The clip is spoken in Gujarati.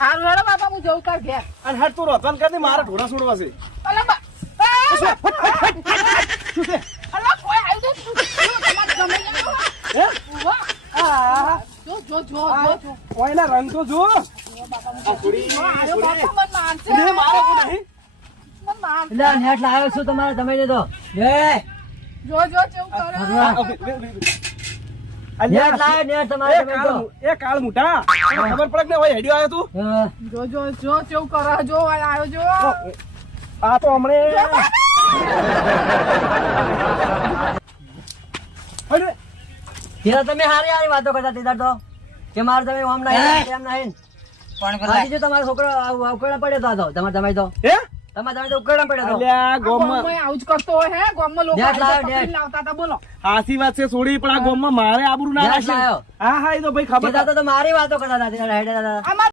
હારું હેડો બાપા હું જઉં તાર ઘેર. અને હેડ તું રોતવાન કરી દે, મારે ઢોરા છોડવા છે. અલા બા અલા કોઈ આવ્યું છે? તમારે ગમે આવ્યો? હે? ઉભા. આ જો ઓયના રંગ તો જો. આ છોડી, આયો છોડી. બાપા મને મારશે. ને મારે હું નહીં. મને મારશે. એટલે નેટ લાવ્યો છું તમારે તમે તો જો કેવું કરે. આ, ઉભી, ઉભી, ઉભી. અલ્યા, નેટ લાવ્યો નેટ તમારે તમે તો એ કાળ મોટા તને ખબર પડે કે ને ઓય હેડ્યો આવ્યો તું? હા. જો કેવું કરે. જો આયો જો. આ તો હમણે અરે, પેલા તમે હારી વાતો કરતા તીધા તો કે મારે તમે આમ નહીં તેમ નહીં બાકી જો તમારો છોકરો ઉકેડા પડ્યો તો આ તો તમારે તમે તો હે? તમારે તમે તો ઉકેડા પડ્યો તો અલ્યા, ગોમમાં ગામમાં આવું જ કરતો હોય હે. ગામમાં લોકો નેટ લાવ્યો, પકડીને નેટ. લાવતા હતા. બોલો. હાસી વાત છે છોડી, પણ આ ગોમમાં મારે આબરૂ ના નેટ રાખે. લાવ્યો. હા હા, એ તો ભાઈ ખબર તીધા તો મારી વાતો કરતા હતા તીધા હેડે હતા આમાં